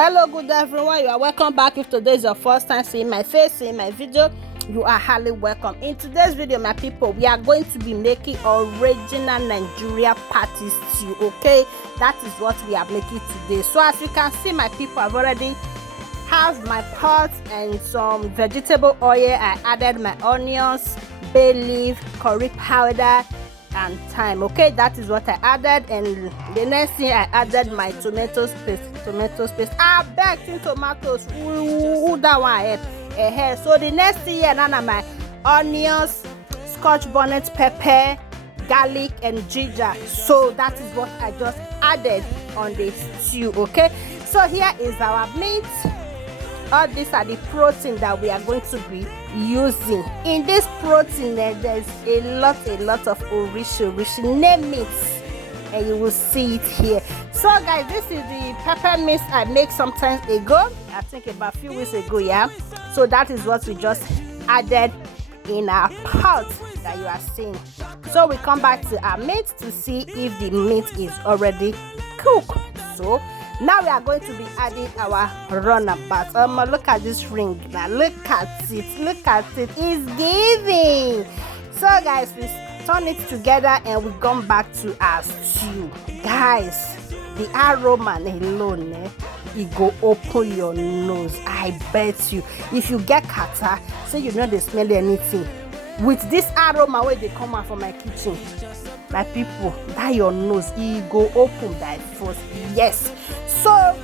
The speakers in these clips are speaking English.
Hello, good everyone. You are welcome back. If today is your first time seeing my face, seeing my video, you are highly welcome. In today's video, my people, we are going to be making original Nigeria party stew. Okay, that is what we are making today. So as you can see, my people, I've already have my pot and some vegetable oil. I added my onions, bay leaf, curry powder and thyme. Okay, that is what I added. And the next thing, I added my tomato paste. I baked tomatoes. Ooh, that one ahead. So the next thing here, now my onions, scotch bonnet pepper, garlic and ginger. So that is what I just added on the stew. Okay, so here is our meat. All these are the protein that we are going to be using. In this protein, there's a lot of orishi. Name it and you will see it here. So guys, this is the pepper mix I made some time ago. I think about a few weeks ago, yeah. So that is what we just added in our pot that you are seeing. So we come back to our meat to see if the meat is already cooked. So now we are going to be adding our runabout. Look at this ring now. Look at it. It's giving. So guys, we turn it together and we come back to our stew. Guys, the aroma alone, it go open your nose. I bet you. If you get kata, say you know they smell anything. With this aroma where they come out from my kitchen, my people, that your nose, it go open by force. Yes. So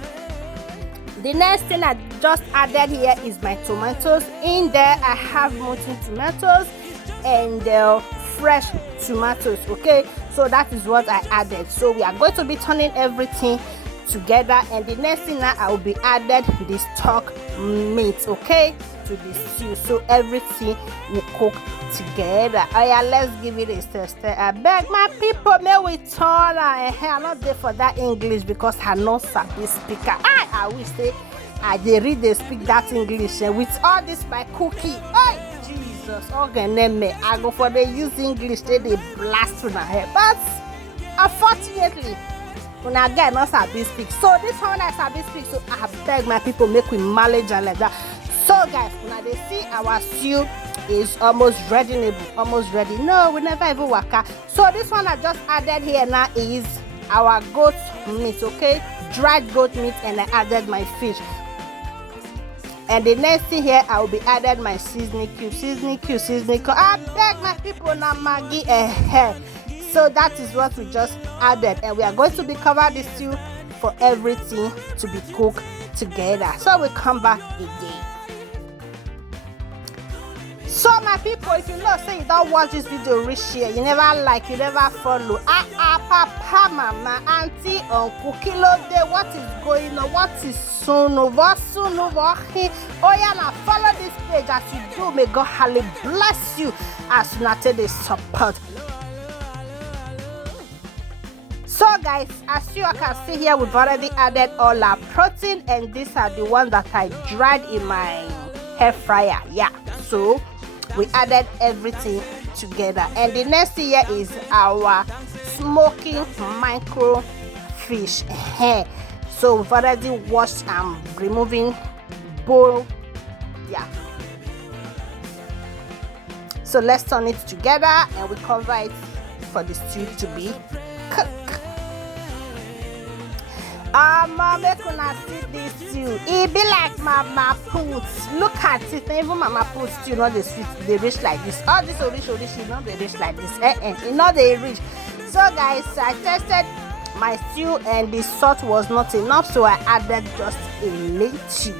the next thing I just added here is my tomatoes. In there I have molten tomatoes and fresh tomatoes. Okay, so that is what I added. So we are going to be turning everything together, and the next thing now I will be added the stock meat, okay, to the stew. So everything will cook together. Oh yeah, let's give it a test. I beg my people, may we turn. I'm not there for that English because I know sabi speaker. I will say I dey read they speak that English with all this my cookie. Oh Jesus, okay, I go for the use English, they blast on my head. But unfortunately, when I get not sabi speak. So this one I sabi speak. So I beg my people, make we manage and like that. So guys, now they see our stew is almost ready. No, we never even work out. So this one I just added here now is our goat meat, okay, dried goat meat, and I added my fish. And the next thing here, I will be added my seasoning cube. I beg my people now, Maggie ahead. So that is what we just added, and we are going to be cover the stew for everything to be cooked together. So we come back again. So my people, if you know say you don't watch this video reach here, you never like, you never follow, papa, mama, auntie, uncle, kilo day, what is going on, what is soon over. Oh yeah, now follow this page. As you do, may God highly bless you as you not take the support. So guys, as you can see here, we've already added all our protein, and these are the ones that I dried in my hair fryer. Yeah, so we added everything together, and the next thing here is our smoking micro fish. So we've already washed and removing bowl. Yeah, so let's turn it together and we cover it for the stew to be cooked. Make una see this stew. It be like mama put. Look at it. Even mama put stew, not the sweet. They reach like this. All this orish, not they reach like this. It's not they reach. So guys, I tested my stew and the salt was not enough, so I added just a little.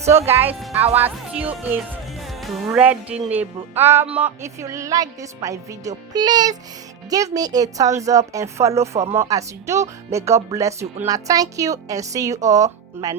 So guys, our stew is ready. If you like this my video, please give me a thumbs up and follow for more. As you do, may God bless you. Una, thank you, and see you all in my next